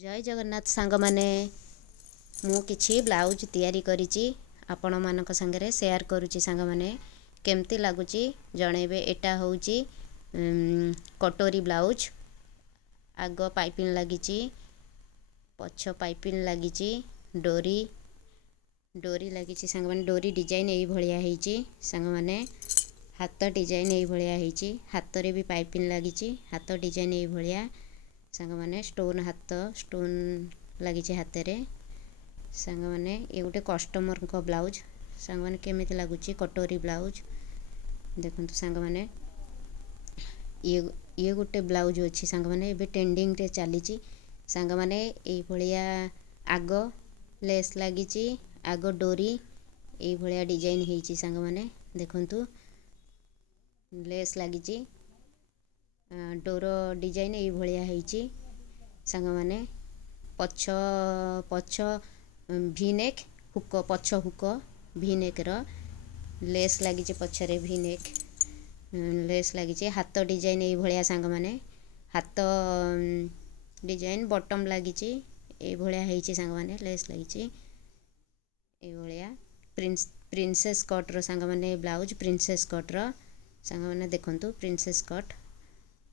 जय जगन्नाथ सांग माने मु किछि ब्लाउज तैयारी करिछि आपण मानक संगे शेयर करुछि सांग माने केमती लागुछि जणेबे। एटा होउछि कटोरी ब्लाउज आग पाइपिंग लागिछि पछ पाइपिंग लागिछि डोरी डोरी लागिछि सांग माने डोरी डिजाइन एई भलिया heiछि सांग माने हाथ डिजाइन एई भलिया heiछि हाथ रे भी पाइपिंग लागिछि हाथ डिजाइन एई भलिया सांग माने स्टोन हाथ स्टोन लगी हाथ रे सांग माने ये गोटे कस्टमर को ब्लाउज सांग माने केमिति लागुची कटोरी ब्लाउज देखंतु सांग माने ये गोटे ब्लाउज अछि सांग माने एबे ट्रेंडिंग रे चलीची सांग माने एई भलिया आग लेस लागिची आग डोरी एई भलिया डिजाइन हेची सांग माने देखंतु लेस लागिची डोर डिजाइन एई भलिया हेची सांग माने पछ पछ भी नेक हुक पछ हुक भी नेक रो लेस लागिची पछरे भी नेक लेस लागिची हाथ डिजाइन एई भलिया सांग माने हाथ डिजाइन बॉटम लागिची एई भलिया हेची सांग माने लेस लागिची एई भलिया प्रिंसेस कट रो सांग माने ब्लाउज प्रिंसेस कट रो सांग माने देखंतु प्रिंसेस कट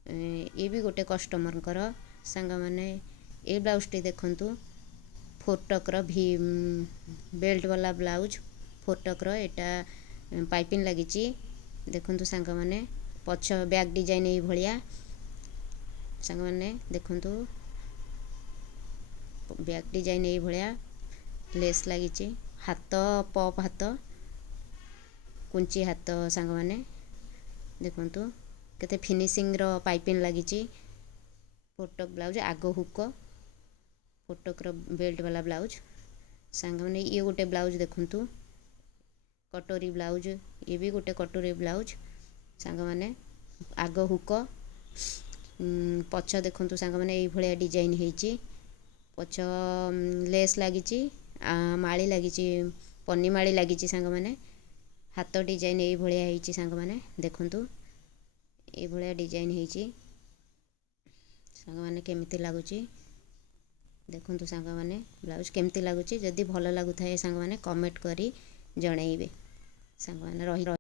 ये भी गोटे कस्टमर कर सांग माने ए ब्लाउज टी देखंतु फोटक रो भी बेल्ट वाला ब्लाउज फोटक रो एटा पाइपिंग लागिची देखंतु सांग माने पछ बैक डिजाइन एई भलिया सांग माने देखंतु बैक डिजाइन एई भलिया लेस लागिची हाथ पॉप हाथ कुंची हाथ सांग माने देखंतु केते फिनिशिंग रो पाइपिंग लागिची फोटक ब्लाउज आगो हुक फोटक रो बेल्ट वाला ब्लाउज सांग माने ये गोटे ब्लाउज देखंतु कटोरी ब्लाउज ये भी गोटे कटोरी ब्लाउज सांग माने आगो हुक पछ देखंतु सांग माने एई भलिया डिजाइन हेची पछ लेस लागिची माली लागिची पन्नी माली लागिची सांग माने हाथ डिजाइन एई भलिया हेची सांग माने देखंतु एई भलिया डिजाइन हेची सांग माने केमिति लागुची देखंतु सांग माने ब्लाउज केमिति लागुची जदी भलो लागुथाय सांग माने कमेंट करी जणाइबे सांग माने रही